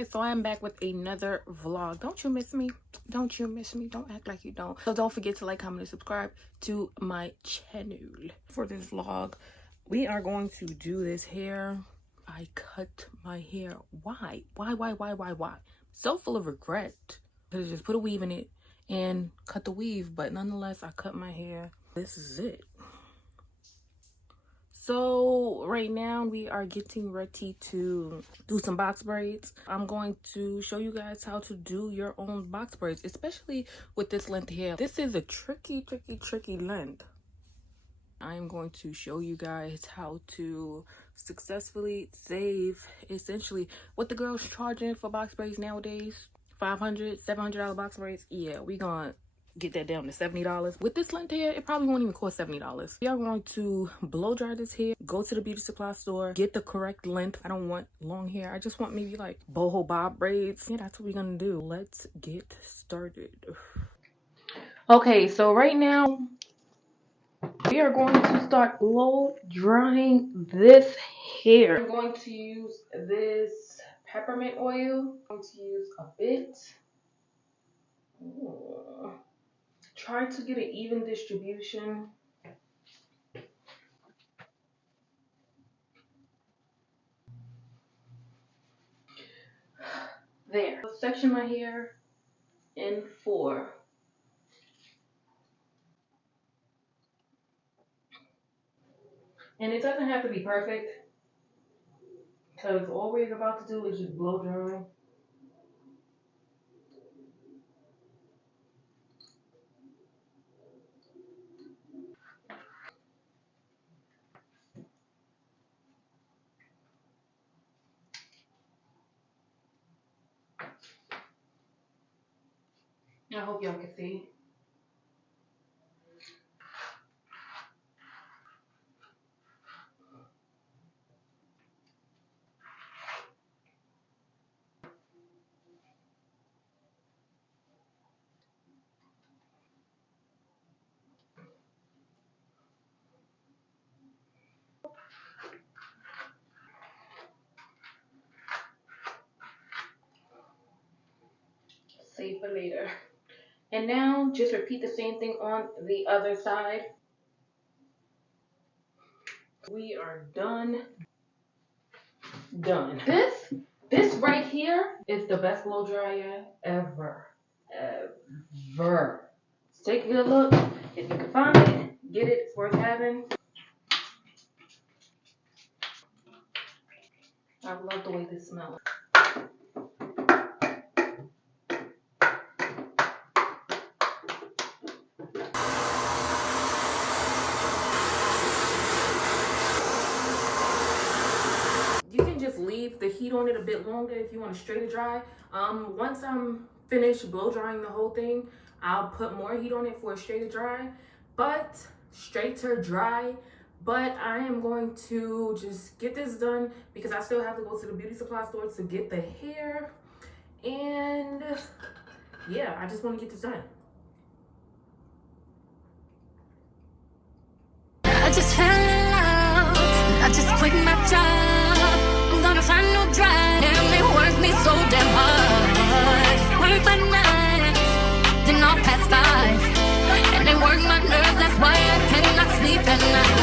guys, so I am back with another vlog. Don't you miss me? Don't you miss me? Don't act like you don't. So don't forget to like, comment, and subscribe to my channel. For this vlog, we are going to do this hair. I cut my hair. Why? Why? So full of regret. Could have just put a weave in it and cut the weave, but nonetheless, I cut my hair. This is it. So right now we are getting ready to do some box braids. I'm going to show you guys how to do your own box braids, especially with this length hair. This is a tricky length. I'm going to show you guys how to successfully save essentially what the girls charging for box braids nowadays. $500, $700 box braids. Yeah, we gonna get that down to $70. With this length hair, it probably won't even cost $70. We are going to blow dry this hair, go to the beauty supply store, get the correct length. I don't want long hair. I just want maybe like boho bob braids. Yeah, that's what we're gonna do. Let's get started. Okay, so right now we are going to start blow drying this hair. I'm going to use this peppermint oil. I'm going to use a bit. Ooh. Try to get an even distribution. There. I'll section my hair in 4. And it doesn't have to be perfect, because all we're about to do is just blow dry. I hope y'all can see. Save for later. And now just repeat the same thing on the other side. We are done. This right here is the best blow dryer ever. Take a good look. If you can find it, get it. It's worth having. I love the way this smells. You can just leave the heat on it a bit longer if you want to straight dry. Once I'm finished blow drying the whole thing, I'll put more heat on it for a straight dry. But I am going to just get this done because I still have to go to the beauty supply store to get the hair. And yeah, I just want to get this done. I just fell in love. I just quit my job. I'm gonna find no drive. And they work me so damn hard. Work by 9, then I'll pass 5. And they work my nerves. That's why I cannot sleep at night.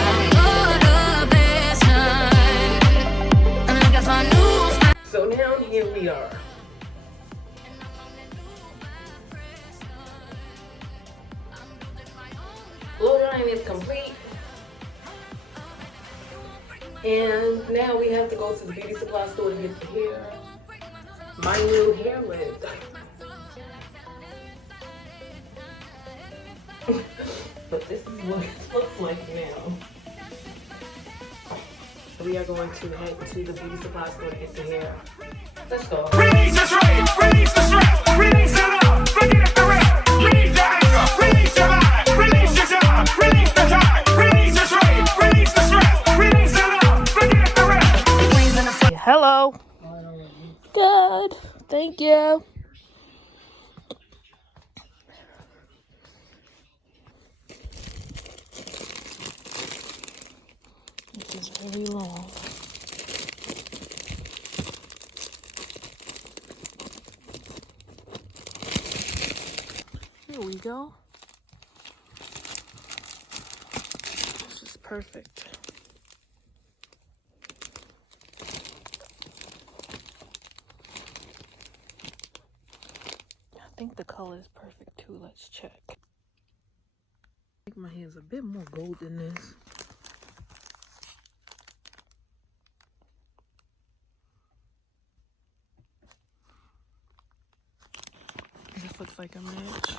So now here we are. Blow drying is complete. And now we have to go to the beauty supply store to get the hair. My new hair length. But this is what it looks like now. We are going to head to the beauty supply store to get the hair. Let's go. Release the stress, release the stress, release it up, forget the rest, release the anger, release your mind, release your job, release the time, release the stress, release it up, forget the rest. Hello. Good. Thank you. This is really long. There we go. This is perfect. I think the color is perfect too. Let's check. I think my hair's a bit more gold than this. This looks like a match.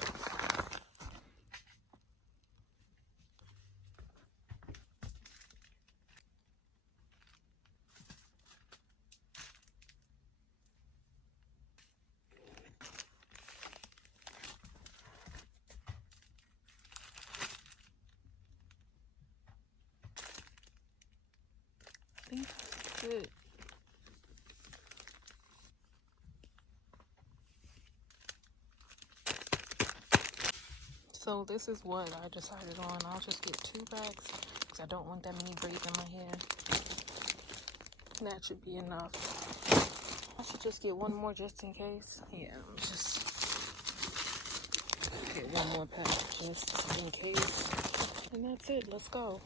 I think that's good. So this is what I decided on. I'll just get 2 bags because I don't want that many braids in my hair. That should be enough. I should just get 1 more just in case. Yeah, just get 1 more pack just in case. And that's it. Let's go.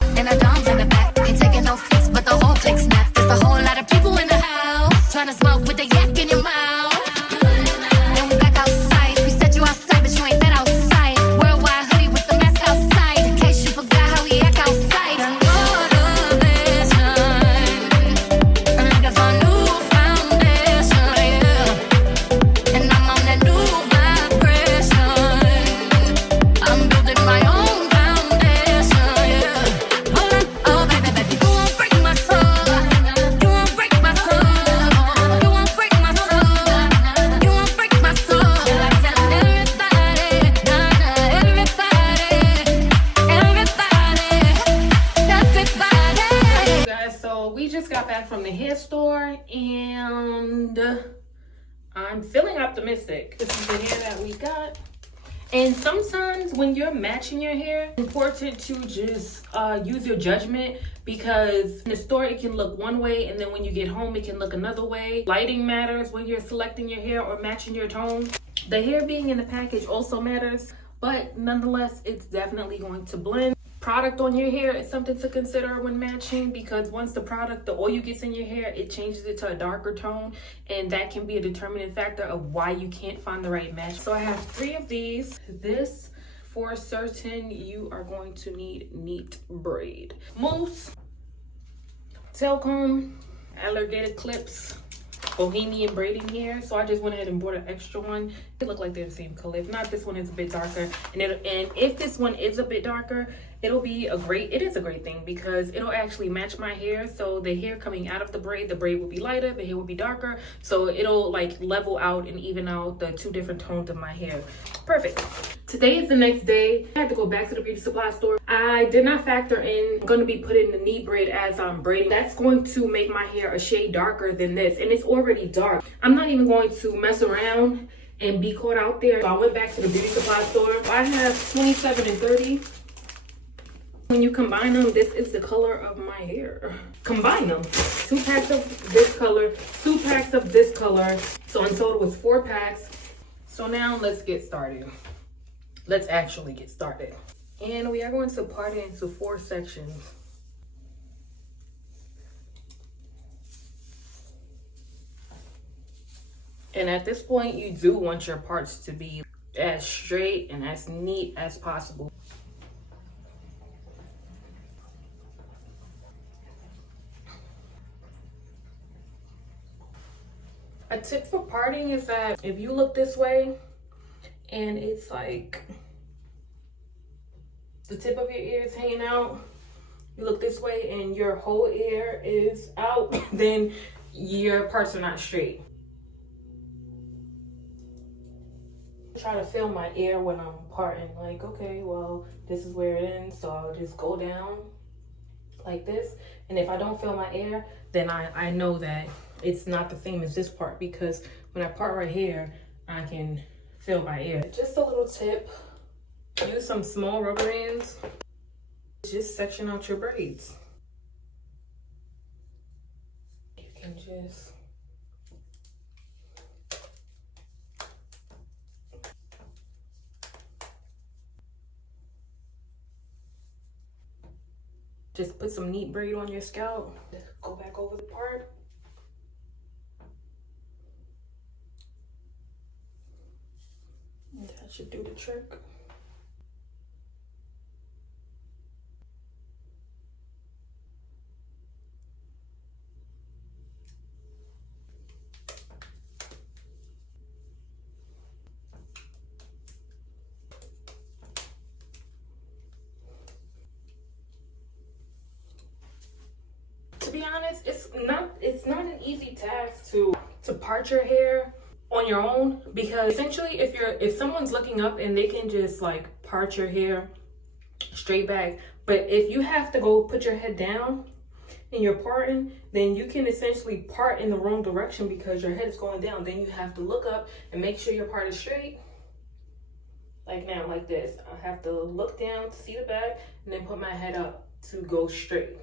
And I don't in the back, ain't taking no flicks, but the whole click snap. There's a whole lot of people in the house trying to smoke with the yak in your mouth. And we back outside. We said you outside, but you ain't that outside. Worldwide hoodie with the mask outside, in case you forgot how we act outside. Motivation, and I got my new foundation, yeah. And I'm on that new vibration. I'm building my own foundation, yeah. Oh, baby, baby, you won't break my soul. You won't break my soul. You won't break my soul. You won't break my soul. I tell everybody, everybody. Guys, so we just got back from the hair store and I'm feeling optimistic. This is the hair that we got. And sometimes when you're matching your hair, it's important to just use your judgment, because in the store it can look one way and then when you get home it can look another way. Lighting matters when you're selecting your hair or matching your tone. The hair being in the package also matters, but nonetheless it's definitely going to blend. Product on your hair is something to consider when matching, because once the oil gets in your hair, it changes it to a darker tone, and that can be a determining factor of why you can't find the right match. So I have 3 of these. This, for certain, you are going to need neat braid. Mousse, tail comb, alligator clips, bohemian braiding hair. So I just went ahead and bought an extra one. They look like they're the same color. If not, this one is a bit darker, and if this one is a bit darker, it is a great thing because it'll actually match my hair. So the hair coming out of the braid will be lighter, the hair will be darker, so it'll like level out and even out the 2 different tones of my hair. Perfect. Today is the next day. I had to go back to the beauty supply store. I did not factor in I'm going to be putting the knee braid as I'm braiding. That's going to make my hair a shade darker than this, and it's already dark. I'm not even going to mess around and be caught out there. So I went back to the beauty supply store. I have 27 and 30. When you combine them, this is the color of my hair. Combine them. 2 packs of this color, 2 packs of this color. So in total it's 4 packs. So now let's get started. Let's actually get started. And we are going to part it into 4 sections. And at this point, you do want your parts to be as straight and as neat as possible. A tip for parting is that if you look this way and it's like the tip of your ear is hanging out, you look this way and your whole ear is out, then your parts are not straight. Try to feel my ear when I'm parting, like, okay, well, this is where it ends, so I'll just go down like this. And if I don't feel my ear, then I know that it's not the same as this part, because when I part right here, I can feel my ear. Just a little tip, use some small rubber bands. Just section out your braids. You can just Just put some neat braid on your scalp. Go back over the part. That should do the trick. To be honest, it's not an easy task to part your hair on your own, because essentially if someone's looking up and they can just like part your hair straight back, but if you have to go put your head down and you're parting, then you can essentially part in the wrong direction because your head is going down. Then you have to look up and make sure your part is straight. Like now, like this. I have to look down to see the back and then put my head up to go straight.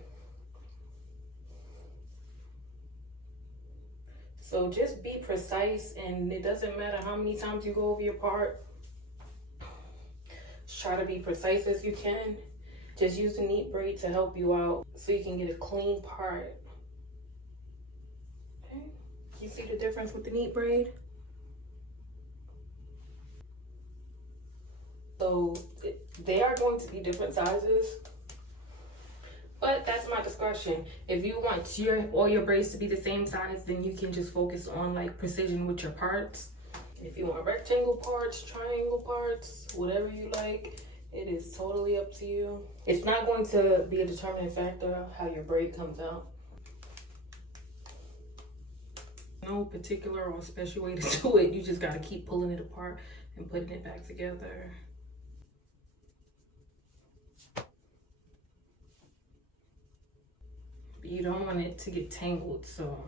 So just be precise, and it doesn't matter how many times you go over your part. Just try to be precise as you can. Just use the neat braid to help you out so you can get a clean part. Okay, you see the difference with the neat braid? So they are going to be different sizes, but that's my discretion. If you want all your braids to be the same size, then you can just focus on like precision with your parts. If you want rectangle parts, triangle parts, whatever you like, it is totally up to you. It's not going to be a determining factor of how your braid comes out. No particular or special way to do it. You just got to keep pulling it apart and putting it back together. You don't want it to get tangled, so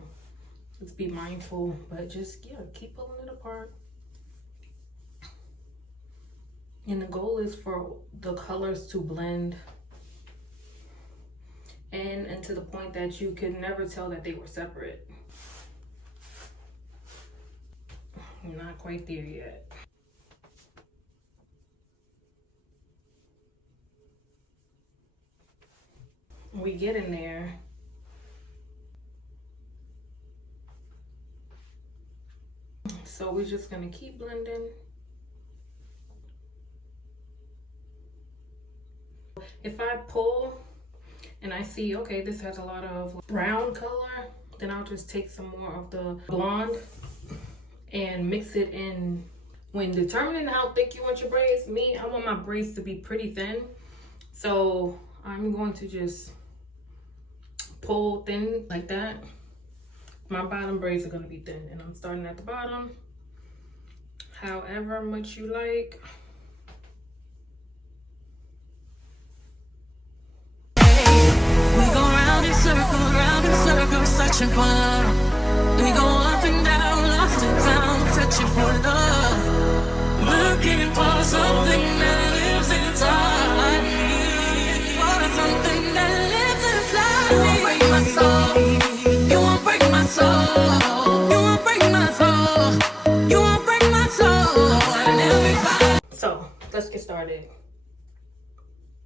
let's be mindful, but just keep pulling it apart. And the goal is for the colors to blend and to the point that you can never tell that they were separate. I'm not quite there yet. We get in there. So we're just gonna keep blending. If I pull and I see, okay, this has a lot of brown color, then I'll just take some more of the blonde and mix it in. When determining how thick you want your braids, I want my braids to be pretty thin. So I'm going to just pull thin like that. My bottom braids are gonna be thin, and I'm starting at the bottom. However much you like. We go round in circles, searching for love. We go up and down, lost and found, searching for love. Looking for something that lives inside me. For something that lives inside me. You won't break my soul. You won't break my soul. You won't break my soul. You won't break my soul. So let's get started.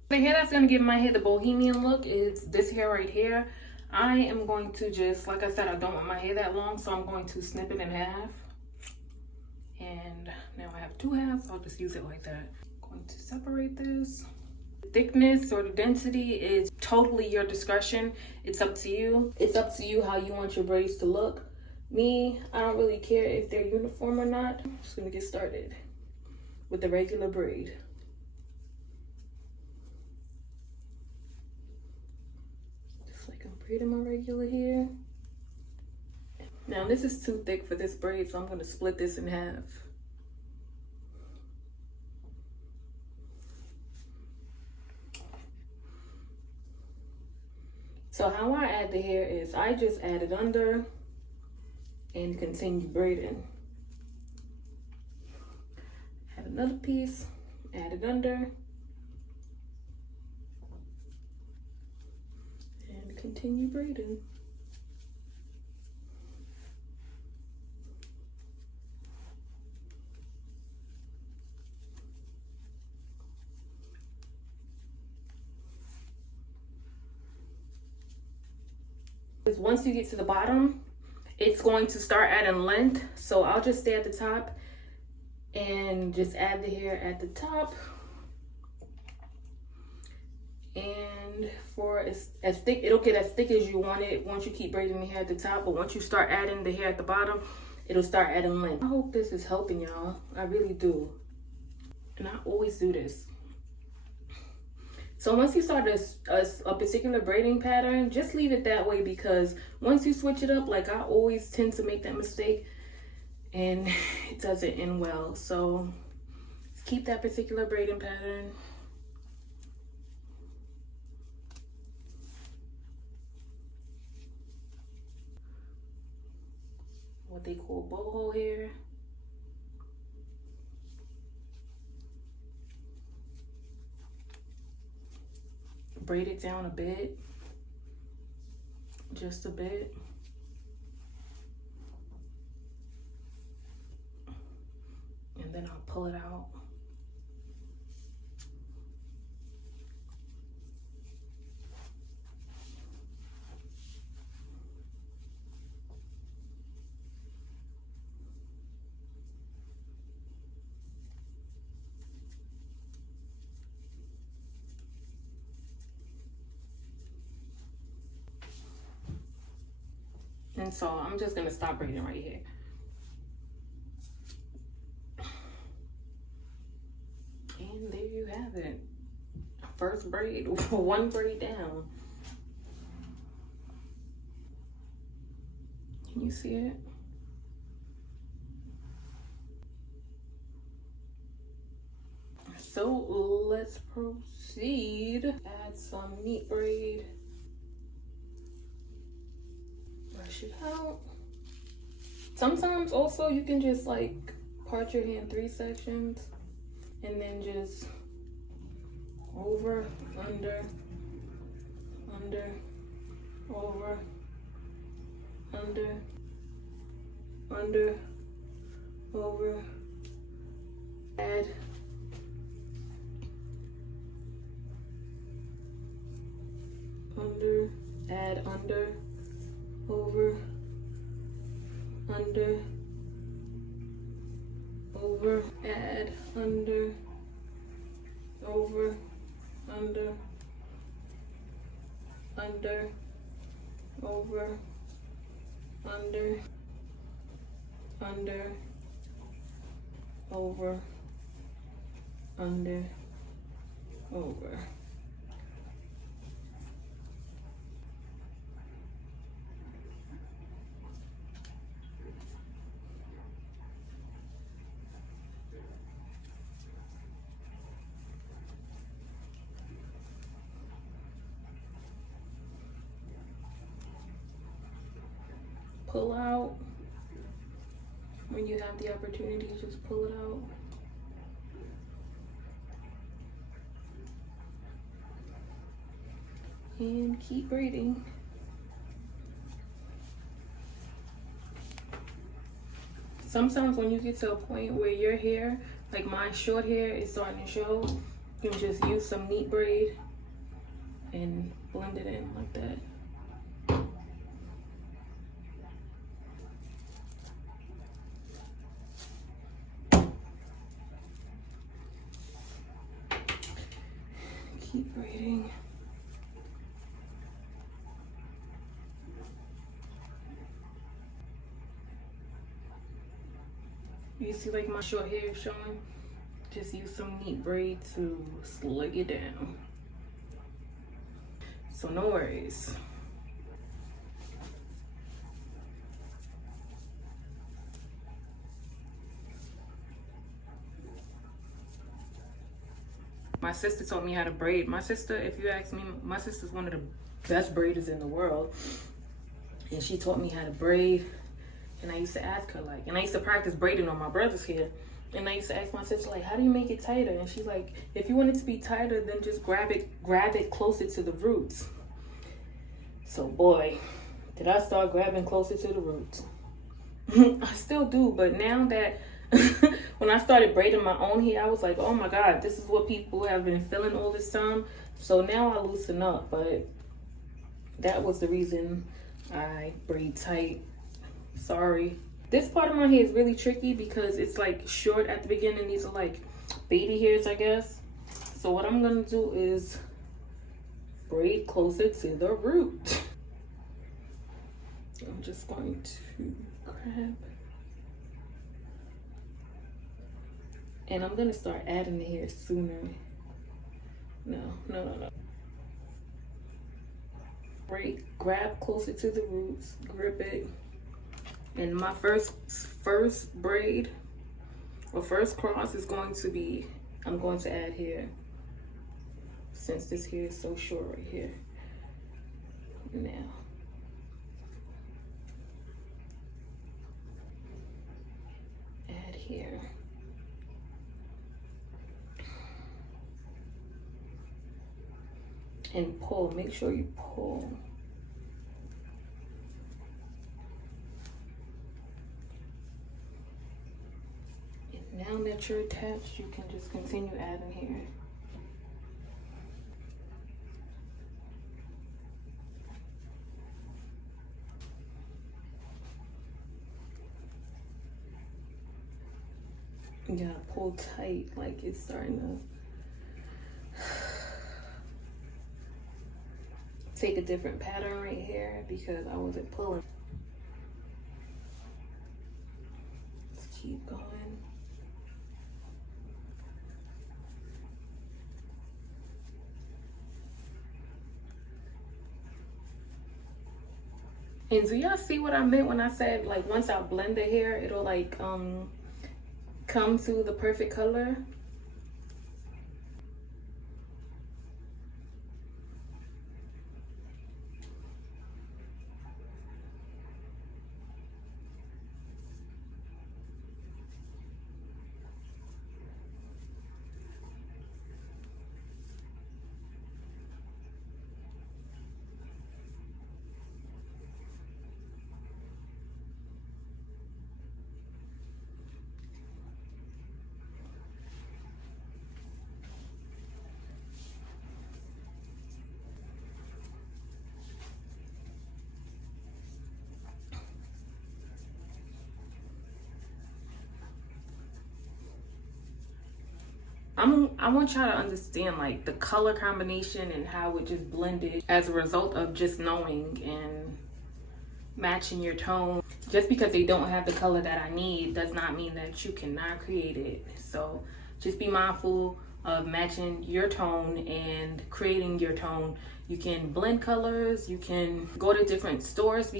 The hair that's gonna give my hair the bohemian look is this hair right here. I am going to just, like I said, I don't want my hair that long, so I'm going to snip it in half. And now I have 2 halves, so I'll just use it like that. I'm going to separate this. The thickness or the density is totally your discretion. It's up to you. It's up to you how you want your braids to look. Me, I don't really care if they're uniform or not. I'm just gonna get started with the regular braid. Just like I'm braiding my regular hair. Now this is too thick for this braid, so I'm gonna split this in half. So how I add the hair is I just add it under and continue braiding. Add another piece, add it under, and continue braiding. Because once you get to the bottom, it's going to start adding length. So I'll just stay at the top and just add the hair at the top. And for as thick, it'll get as thick as you want it once you keep braiding the hair at the top. But once you start adding the hair at the bottom, it'll start adding length. I hope this is helping y'all. I really do. And I always do this. So once you start a particular braiding pattern, just leave it that way, because once you switch it up, like I always tend to make that mistake and it doesn't end well. So keep that particular braiding pattern. What they call boho hair. Braid it down a bit, just a bit. And then I'll pull it out. And so I'm just gonna stop braiding right here. And there you have it. First braid, one braid down. Can you see it? So let's proceed. Add some meat braid. Brush it out. Sometimes also you can just like part your hair in 3 sections and then just over, under, under, over, under, under, over, add, under, add, under, over, under, over, add, under, over, under, under, over, under, under, over, under, over. Pull out when you have the opportunity, just pull it out. And keep braiding. Sometimes when you get to a point where your hair, like my short hair, is starting to show, you can just use some neat braid and blend it in like that. Keep braiding. You see like my short hair is showing? Just use some neat braid to slick it down. So no worries. My sister taught me how to braid. My sister, if you ask me, my sister's one of the best braiders in the world. And she taught me how to braid. And I used to ask her, like, and I used to practice braiding on my brother's hair. And I used to ask my sister, like, how do you make it tighter? And she's like, if you want it to be tighter, then just grab it closer to the roots. So boy, did I start grabbing closer to the roots. I still do, but now that when I started braiding my own hair, I was like, oh my God, this is what people have been feeling all this time. So now I loosen up, but that was the reason I braid tight. Sorry. This part of my hair is really tricky because it's like short at the beginning. These are like baby hairs, I guess. So what I'm gonna do is braid closer to the root. I'm just going to grab, and I'm gonna start adding the hair sooner. No. Braid, grab closer to the roots, grip it. And my first braid or first cross is going to be, I'm going to add hair, since this hair is so short right here. Now, add hair. And pull, make sure you pull. And now that you're attached, you can just continue adding hair. You gotta pull tight, like it's starting to take a different pattern right here because I wasn't pulling. Let's keep going. And do y'all see what I meant when I said like once I blend the hair, it'll like come to the perfect color? I want y'all to understand like the color combination and how it just blended as a result of just knowing and matching your tone. Just because they don't have the color that I need does not mean that you cannot create it. So just be mindful of matching your tone and creating your tone. You can blend colors, you can go to different stores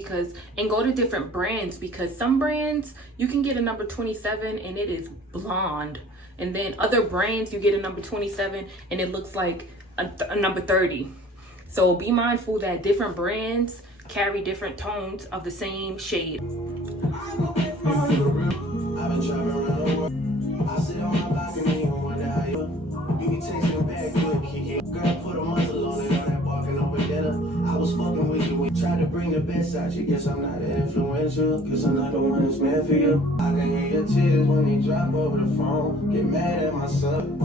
and go to different brands, because some brands you can get a number 27 and it is blonde. And then other brands, you get a number 27 and it looks like a number 30. So be mindful that different brands carry different tones of the same shade. Try to bring the best out you. Guess I'm not that influential, cause I'm not the one that's meant for you. I can hear your tears when they drop over the phone. Get mad at my son.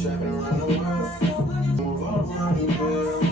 Trapping around the world. Move all around the world.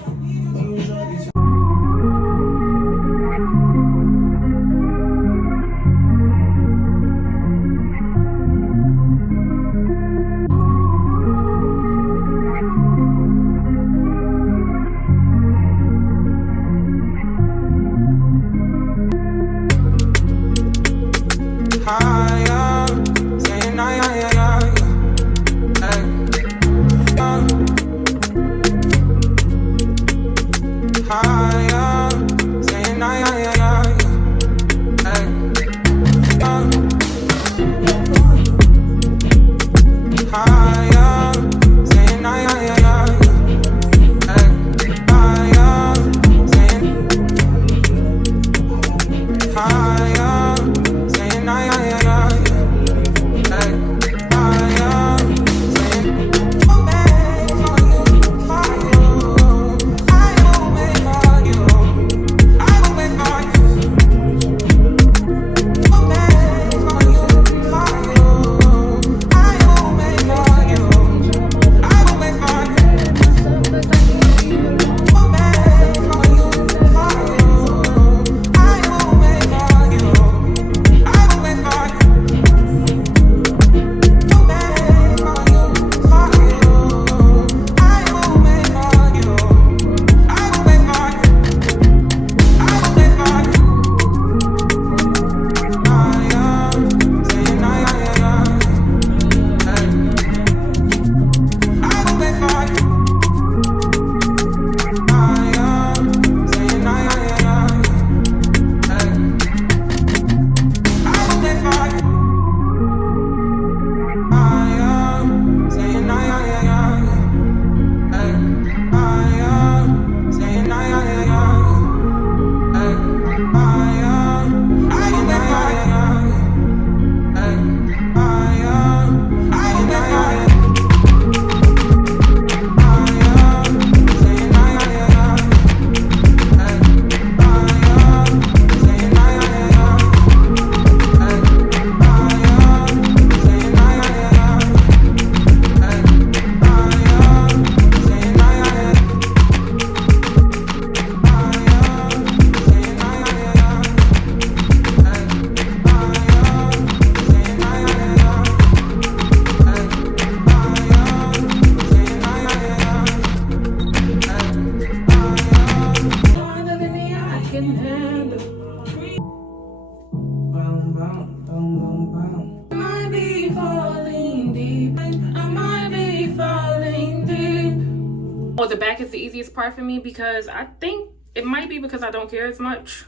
I might be falling deep. I might be falling deep. Well, the back is the easiest part for me because I think it might be because I don't care as much.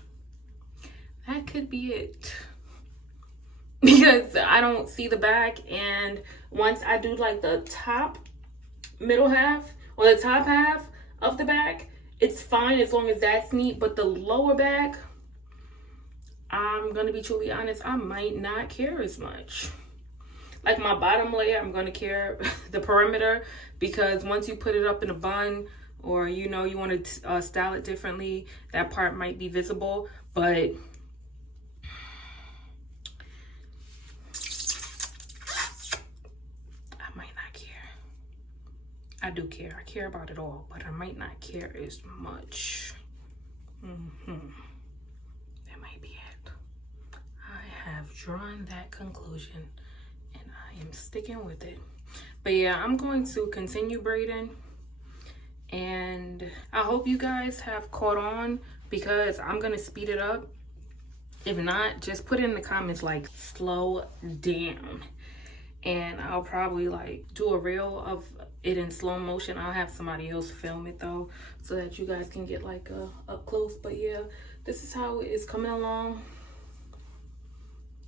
That could be it. Because I don't see the back, and once I do like the top middle half or the top half of the back, it's fine as long as that's neat. But the lower back, I'm gonna be truly honest, I might not care as much. Like my bottom layer, I'm gonna care the perimeter, because once you put it up in a bun, or you know you want to style it differently, that part might be visible. But I do care. I care about it all, but I might not care as much. That might be it. I have drawn that conclusion, and I am sticking with it. But yeah, I'm going to continue braiding, and I hope you guys have caught on, because I'm gonna speed it up. If not, just put in the comments like slow down, and I'll probably like do a reel of it in slow motion. I'll have somebody else film it though, so that you guys can get like up close. But yeah, this is how it's coming along,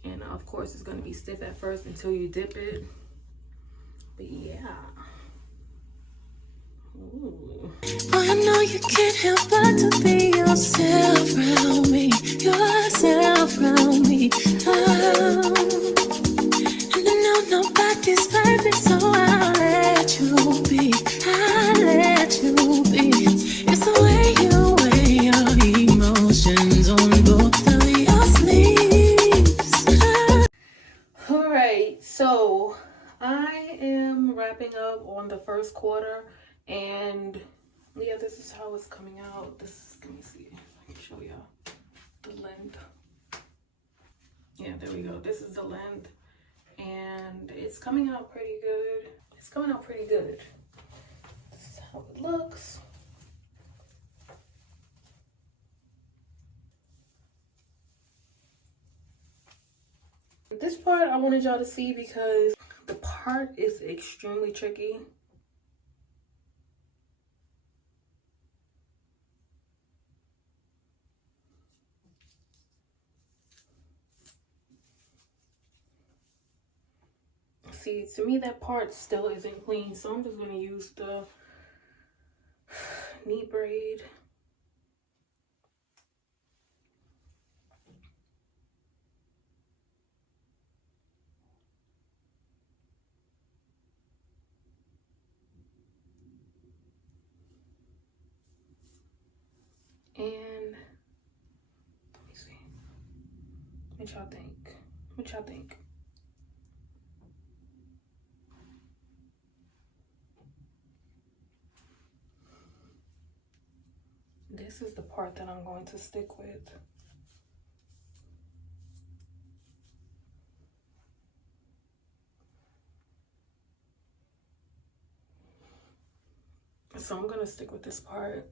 and of course it's going to be stiff at first until you dip it. But yeah. Ooh. Boy, I know you can't help but to be yourself around me, yourself around me. And I know nobody's perfect, so I'll let you be. I'll let you be. It's the way you weigh your emotions on both of your sleeves. All right, so I am wrapping up on the first quarter, and yeah, this is how it's coming out. Let me see if I can show y'all the length. Yeah, there we go. This is the length, and it's coming out pretty good. It's coming out pretty good. This is how it looks. This part I wanted y'all to see because the part is extremely tricky. See, to me that part still isn't clean, so I'm just going to use the knee braid. And let me see. What y'all think? What y'all think? This is the part that I'm going to stick with. So I'm going to stick with this part.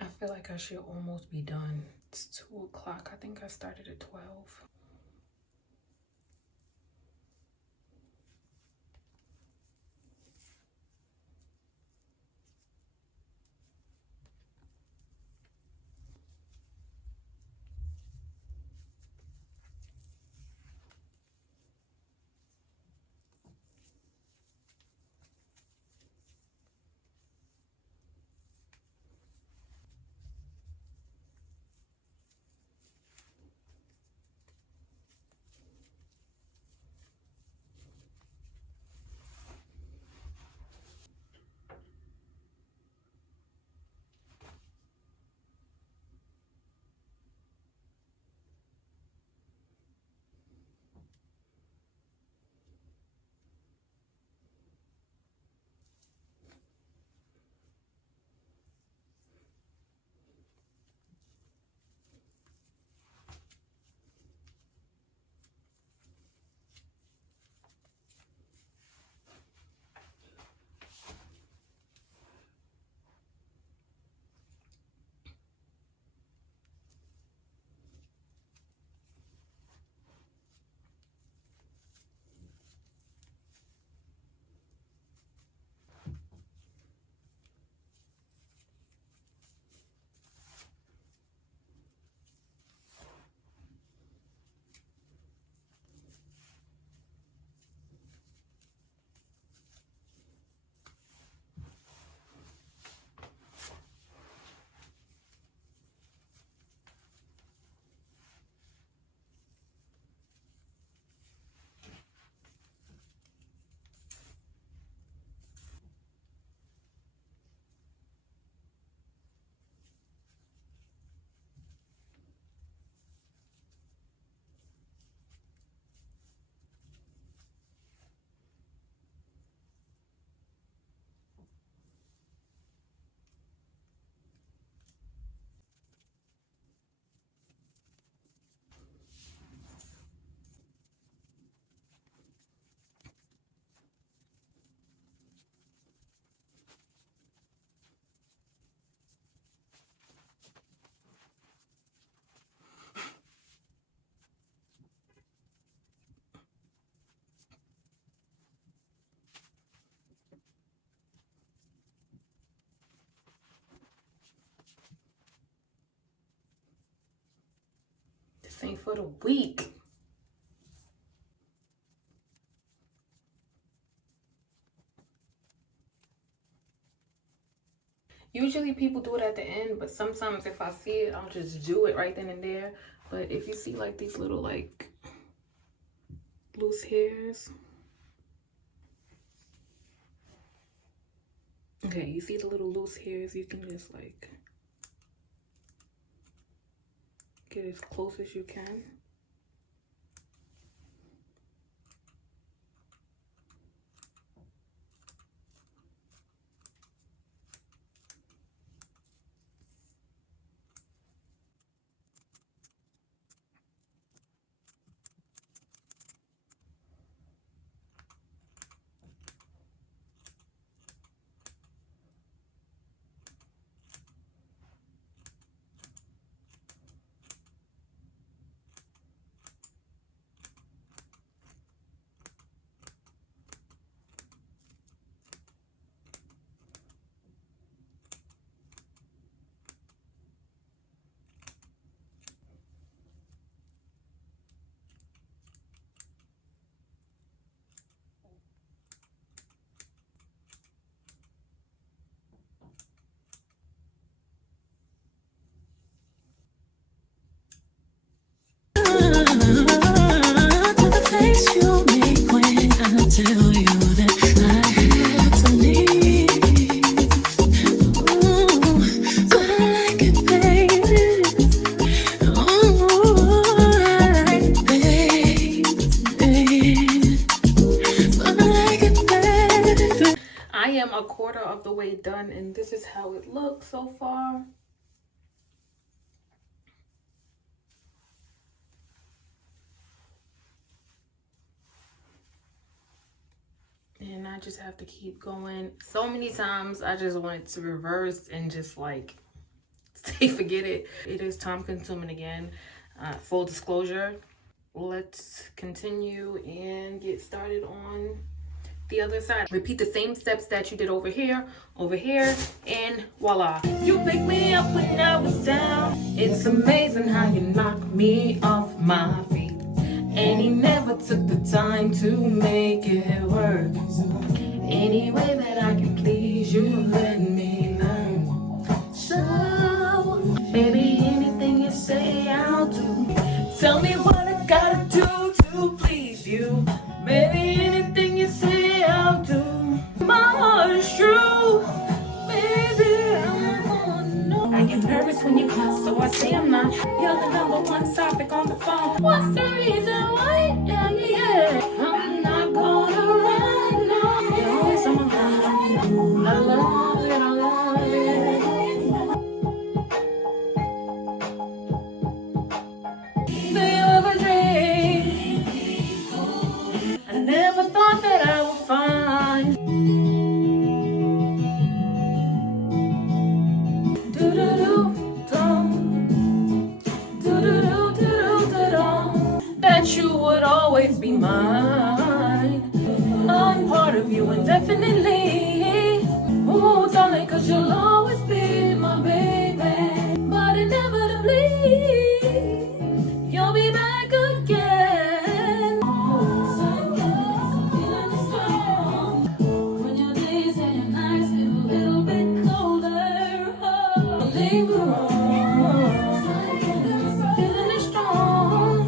I feel like I should almost be done. It's 2 o'clock. I think I started at 12. This ain't for the weak. Usually people do it at the end, but sometimes if I see it, I'll just do it right then and there. But if you see like these little like loose hairs. Okay, you see the little loose hairs, you can just like get as close as you can. I am a quarter of the way done, and this is how it looks so far. And I just have to keep going. So many times I just wanted to reverse and just like say forget it. It is time consuming again. Full disclosure. Let's continue and get started on the other side. Repeat the same steps that you did over here, and voila. You picked me up when I was down. It's amazing how you knock me off my feet. And he never took the time to make it work. Any way that I can please you, let me learn. So, baby, anything you say, I'll do. Tell me what I gotta do to please you. Baby, anything you say, I'll do. My heart is true. Baby, I wanna know. I get nervous when you call, so I say I'm not. You're the number one topic on the phone. What's the reason why? Yeah. I'm not gonna run, no. You're always on my mind. I love it, I love it. Do you ever dream? I never thought that I would find. That you would always be mine. I'm part of you indefinitely. Ooh, darling, 'cause you'll always be my baby. But inevitably, you'll be back again. When your days and your nights get a little bit colder, linger on. Feeling it strong.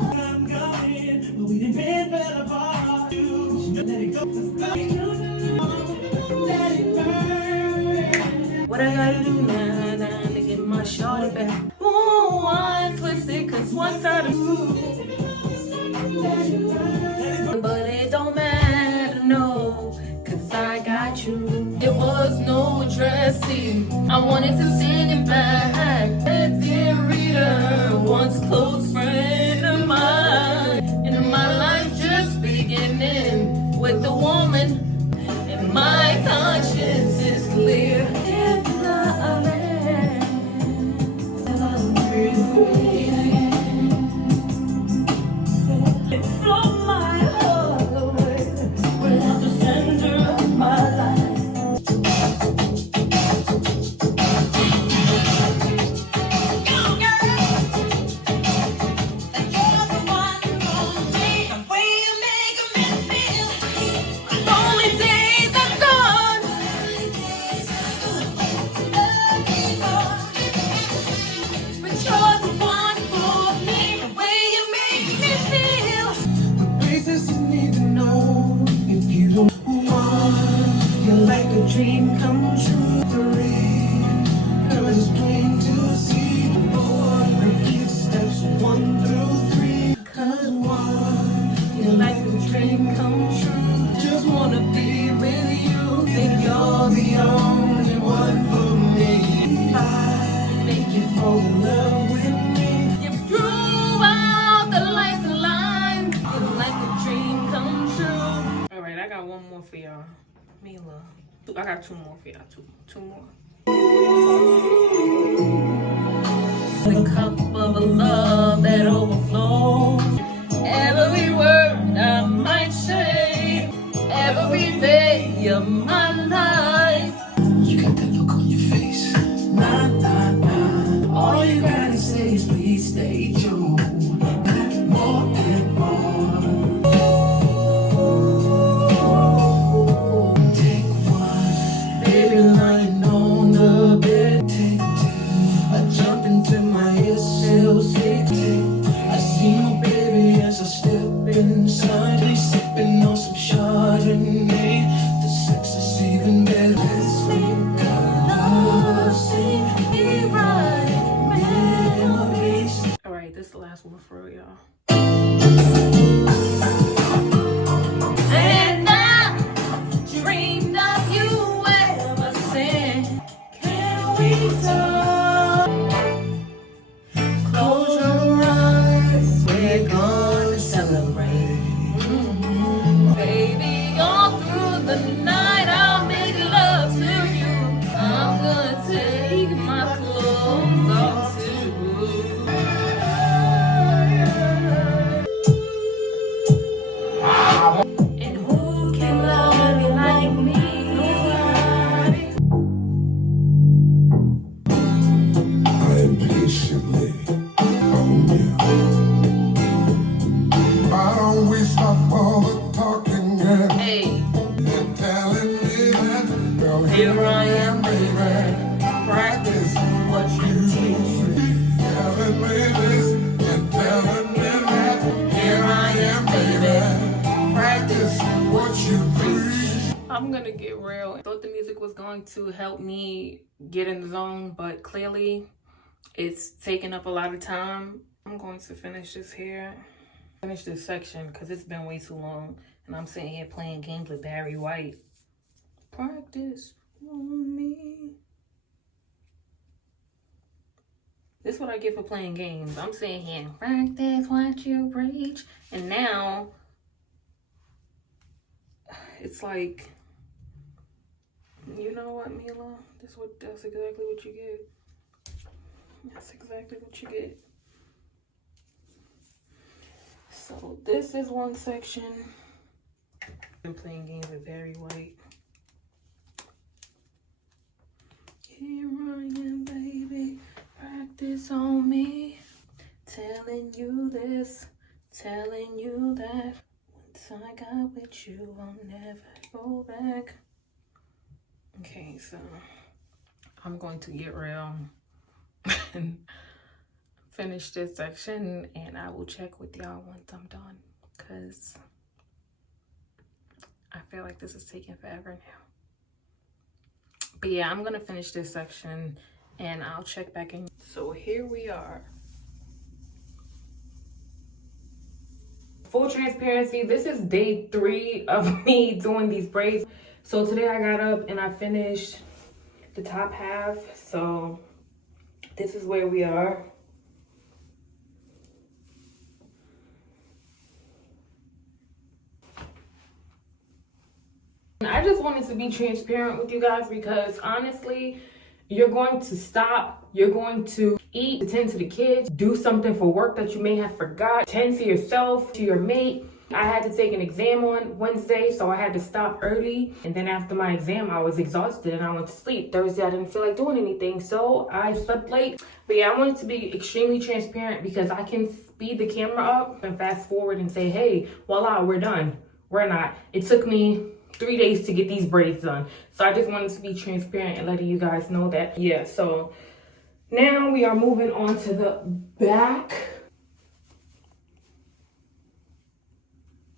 What I gotta do now to get my shorty back? Ooh, I'm twisted, 'cause once I do. But it don't matter, no, 'cause I got you. It was no dressing. I wanted to send it back. Dear reader, once close friend of mine. And my life just beginning with the woman. And my conscience is clear. If love it from my heart away without the center of my life. more for y'all. Mila. I got two more for y'all. Two more. A cup of love that overflows. Every word I might say, every day of my life. You got that look on your face. Nah, nah, nah. All you gotta say is please stay true. More and more. Take one, baby, lying on the bed. Take two, I jump into my SL6. I see my baby as I step inside. We sipping on some Chardonnay. The sex is even better. Let's make our love scene. Rewrite memories. All right, this is the last one for y'all. And I dreamed of you ever since. Can we talk? Close your eyes. We're gonna celebrate. Baby, all through the night I'll make love to you. I'm gonna take my clothes off too. And who can love you like me? Nobody. I impatiently. Oh yeah. Why don't we stop all the talking and Hey, telling me that, girl, here I am, baby. practice what you teach. Telling me this and telling me that. Here I am, baby, Practice what you preach. I'm gonna get real. I thought the music was going to help me get in the zone, but clearly it's taking up a lot of time. I'm going to finish this here. Finish this section because it's been way too long. And I'm sitting here playing games with Barry White. Practice on me. This is what I get for playing games. I'm sitting here, practice what you preach. And now it's like, you know what, Mila? That's exactly what you get. That's exactly what you get. So this is one section. I'm playing games with Barry White. Here I am, baby. Practice on me. Telling you this, telling you that. Once I got with you, I'll never go back. Okay, so I'm going to get real and finish this section, and I will check with y'all once I'm done, because I feel like this is taking forever now. But yeah, I'm gonna finish this section and I'll check back in. So here we are. Full transparency, this is day 3 of me doing these braids. So today I got up and I finished the top half. So this is where we are. I just wanted to be transparent with you guys because honestly, you're going to stop, you're going to eat, attend to the kids, do something for work that you may have forgot, tend to yourself, to your mate. I had to take an exam on Wednesday, so I had to stop early. And then after my exam, I was exhausted and I went to sleep. Thursday, I didn't feel like doing anything, so I slept late. But yeah, I wanted to be extremely transparent because I can speed the camera up and fast forward and say, hey, voila, we're done. We're not. It took me 3 days to get these braids done. So I just wanted to be transparent and letting you guys know that. Yeah, so now we are moving on to the back.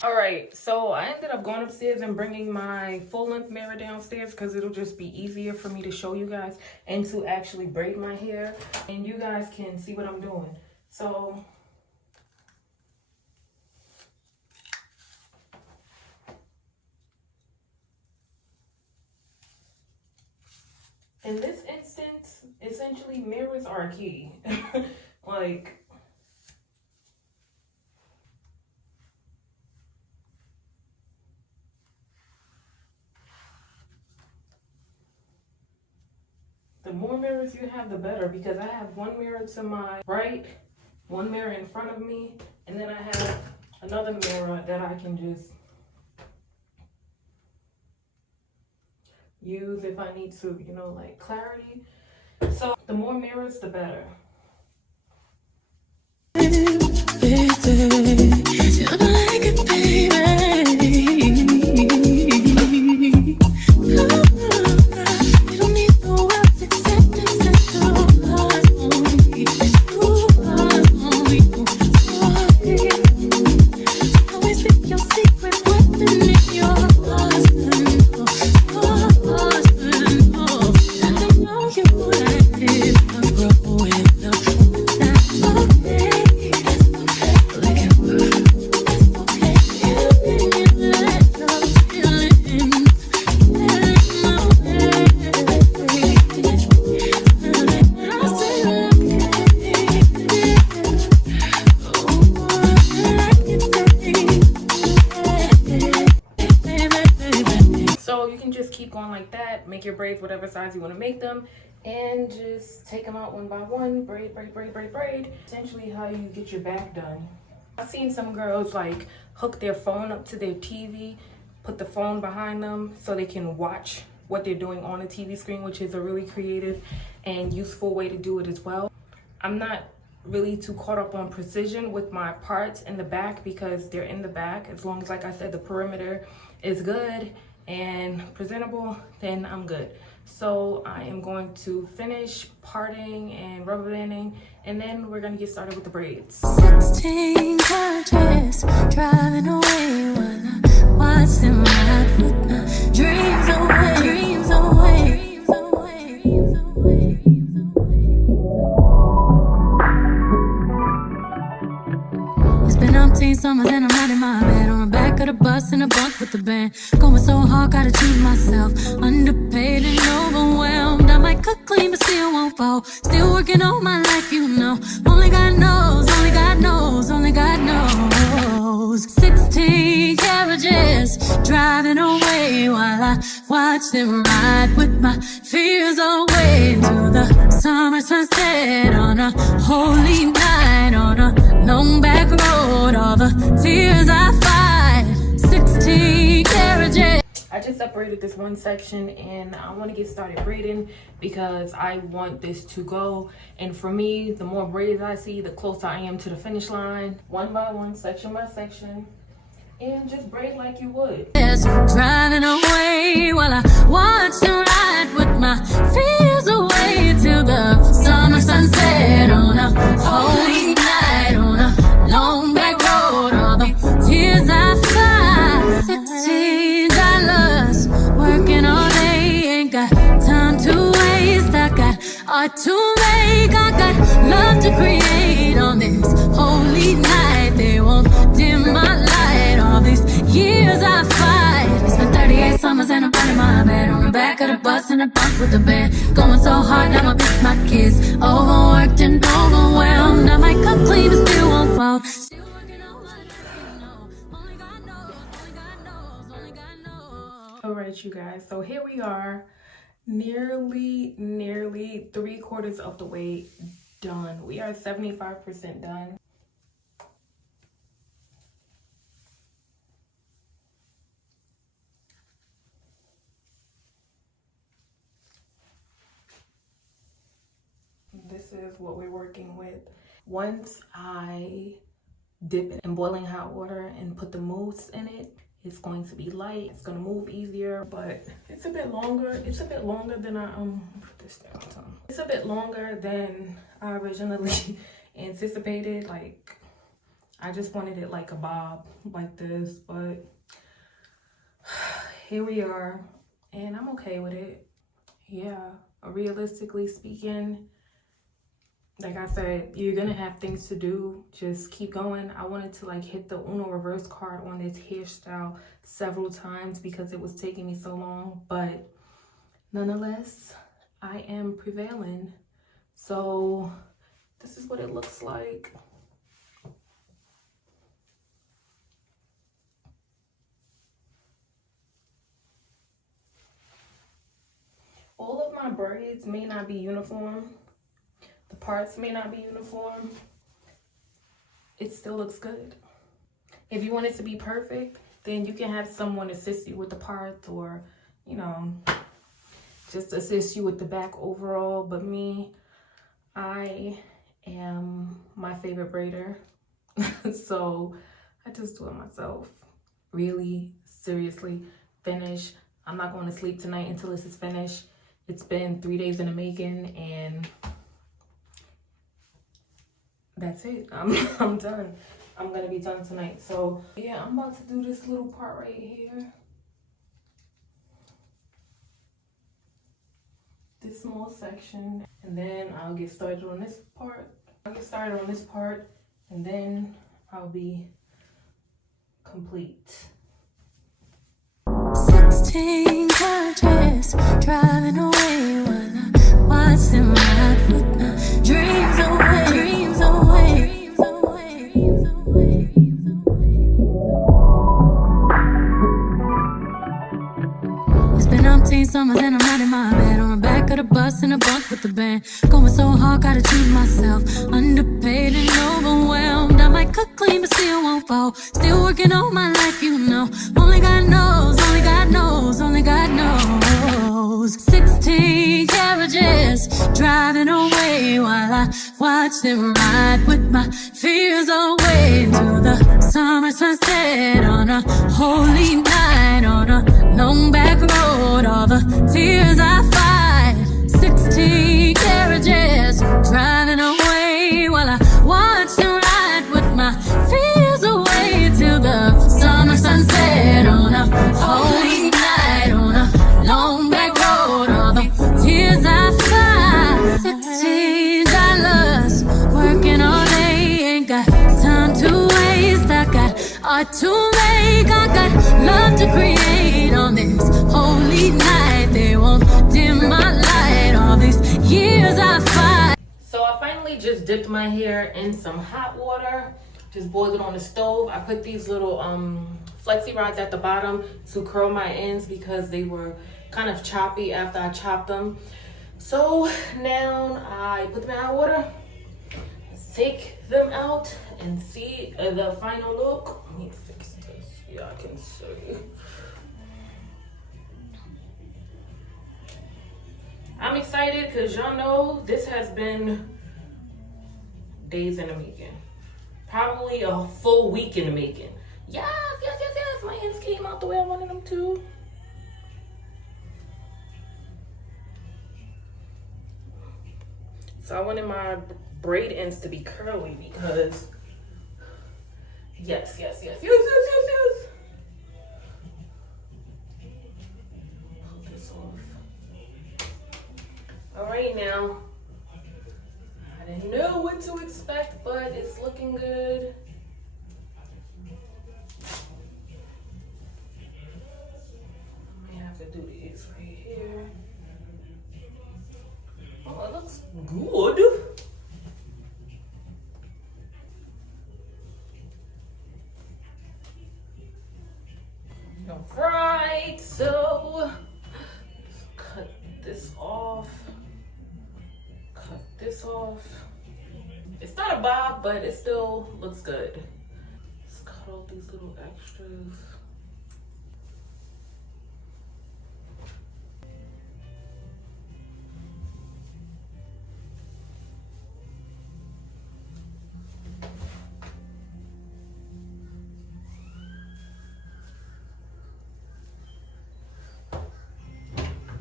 All right, so I ended up going upstairs and bringing my full-length mirror downstairs because it'll just be easier for me to show you guys and to actually braid my hair. And you guys can see what I'm doing. So in this instance, essentially mirrors are a key. Like, The more mirrors you have, the better, because I have one mirror to my right, one mirror in front of me, and then I have another mirror that I can just use if I need to, you know, like clarity. So the more mirrors, the better. So you can just keep going like that, make your braids whatever size you want to make them, and just take them out one by one, braid, braid, braid, braid, braid. Essentially how you get your back done. I've seen some girls like hook their phone up to their TV, put the phone behind them so they can watch what they're doing on the TV screen, which is a really creative and useful way to do it as well. I'm not really too caught up on precision with my parts in the back because they're in the back. As long as, like I said, the perimeter is good and presentable, then I'm good. So I am going to finish parting and rubber banding, and then we're gonna get started with the braids. 16 conscious, driving away while I watch them ride with my dreams away, dreams away, dreams away, dreams away, dreams away. It's been umpteen summers and I'm not in my bed, on the back of the bus in a bunk with the band. Going so hard, gotta choose myself. Underpaid and overwhelmed. I might cook clean, but still won't fall. Still working on my life, you know. Only God knows, only God knows, only God knows. 16 carriages driving away while I watch them ride with my fears away to the summer sunset on a holy night, on a long back road. All the tears I fight. 16 carriages. I just separated this one section and I want to get started braiding because I want this to go. And for me, the more braids I see, the closer I am to the finish line. One by one, section by section. And just braid like you would. Driving away while I watch them ride with my fears away till the summer sunset on a holy night, on a long back road. All the tears I fight. $16 working all day, ain't got time to waste. I got art to make, I got love to create on this holy night. They won't dim my light. All these years I fight. It's been 38 summers and I'm out in my bed, on the back of the bus in a bunk with the band. Going so hard, I'ma miss my kids. Overworked and overwhelmed. I might cook clean, but still won't fall. Still working on my life, you know. Only God knows, only God knows, only God knows. All right, you guys. So here we are, nearly 3/4 of the way done. We are 75% done. This is what we're working with. Once I dip it in boiling hot water and put the mousse in it, it's going to be light. It's gonna move easier, but it's a bit longer. It's a bit longer than put this down. So it's a bit longer than I originally anticipated. Like, I just wanted it like a bob like this, but here we are, and I'm okay with it. Yeah, realistically speaking, like I said, you're gonna have things to do. Just keep going. I wanted to like hit the Uno reverse card on this hairstyle several times because it was taking me so long, but nonetheless, I am prevailing. So this is what it looks like. All of my my braids may not be uniform, the parts may not be uniform, it still looks good. If you want it to be perfect, then you can have someone assist you with the parts, or, you know, just assist you with the back overall. But me, I am my favorite braider. So I just do it myself. Really, seriously, finish. I'm not going to sleep tonight until this is finished. It's been 3 days in the making, and that's it. I'm done. I'm gonna be done tonight. So yeah, I'm about to do this little part right here. This small section, and then I'll get started on this part. And then I'll be complete. 16 carriages driving away while I watch them ride with my dreams away, dreams away. It's been umpteen summers and I'm not in my bed, on the back of the bus in a bunk with the band. Going so hard, gotta choose myself. Underpaid and overwhelmed. I might cook clean, but still won't fall. Still working all my life, you know. Only God knows, only God knows, only God knows. 16 carriages driving away while I watch them ride with my fears away to the summer sunset on a holy night, on a long back road, all the tears I fight. 16 carriages driving away while I watch them ride with my fears away till the summer sunset on a holy night, on a long back road, all the tears I fight. $16 working all day, ain't got time to waste. I got art to make, I got love to create on this holy night. They won't dim my light, all these years I fight. So I finally just dipped my hair in some hot water, just boiled it on the stove. I put these little flexi rods at the bottom to curl my ends because they were kind of choppy after I chopped them. So now I put them in hot water. Let's take them out and see the final look. Let me fix this. Yeah, I can see. I'm excited because y'all know this has been days in the making. Probably a full week in the making. Yes. My ends came out the way I wanted them to. So I wanted my braid ends to be curly because yes. Pull this off. All right, now I didn't know what to expect, but it's looking good. I may have to do these right here. Oh, it looks good. Alright, so let's cut this off. Cut this off. It's not a bob, but it still looks good. Let's cut off these little extras.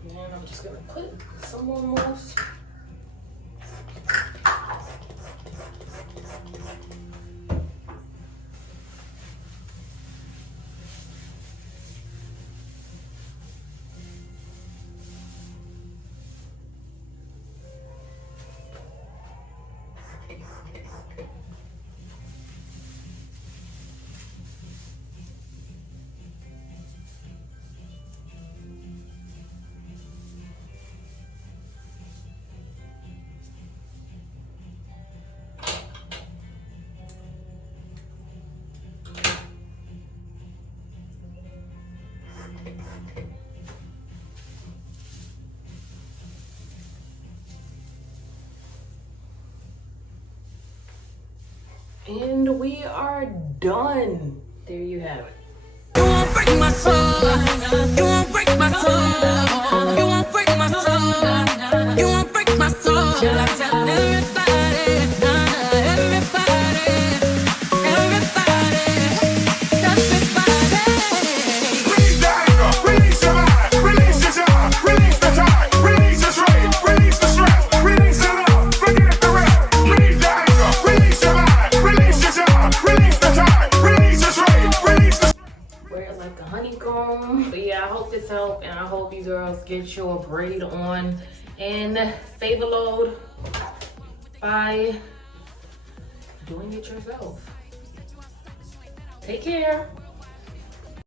And I'm just gonna put some more mousse. And we are done. There you have it. You won't break my soul. You won't break my soul. You won't break my soul. You won't break my soul. I tell everybody, everybody. Release the anger, release your mind, release your job, release the time, release the rage, release the stress, release the love, forget the rest. Release the anger, release your mind, release your job, release the time, release the rage, release the Wear it like a honeycomb. But yeah, I hope this helped, and I hope you girls get your braid on and save a load by doing it yourself. Take care.